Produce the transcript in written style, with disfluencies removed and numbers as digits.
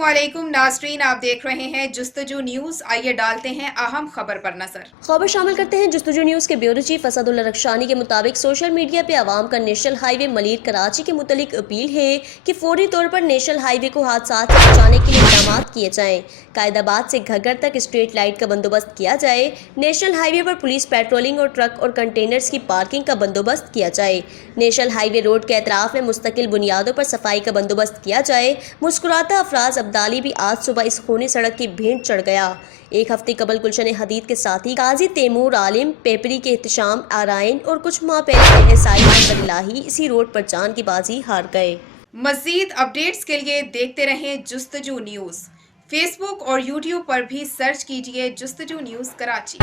अस्सलामुअलैकुम नाज़रीन, आप देख रहे हैं जुस्तजू न्यूज़। आइए डालते हैं अहम खबर पर नजर। खबर शामिल करते हैं जुस्तजू न्यूज़ के ब्यूरो चीफ असदुल्ला रखशानी के मुताबिक सोशल मीडिया पे आवाम का नेशनल हाईवे मलीर कराची के मुतलिक अपील है कि फौरी तौर पर नेशनल हाईवे को हादसा से बचाने के लिए इक़दाम किए जाएँ। कायदाबाद से घग्गर तक स्ट्रीट लाइट का बंदोबस्त किया जाए। नेशनल हाईवे पर पुलिस पेट्रोलिंग और ट्रक और कंटेनर्स की पार्किंग का बंदोबस्त किया जाए। नेशनल हाईवे रोड के अतराफ में मुस्तकिल बुनियादों पर सफाई का बंदोबस्त किया जाए। मुस्कुराता अफराज अब्दाली भी आज सुबह इस खूनी सड़क की भेंट चढ़ गया। एक हफ्ते कबल गुलशन हदीद के साथी काजी तैमूर आलिम, पेपरी के एहतशाम आराइन और कुछ माह पहले एहसाई इलाही इसी रोड पर जान की बाजी हार गए। मजीद अपडेट्स के लिए देखते रहें जुस्तजू न्यूज़। फेसबुक और यूट्यूब पर भी सर्च कीजिए जुस्तजू न्यूज़ कराची।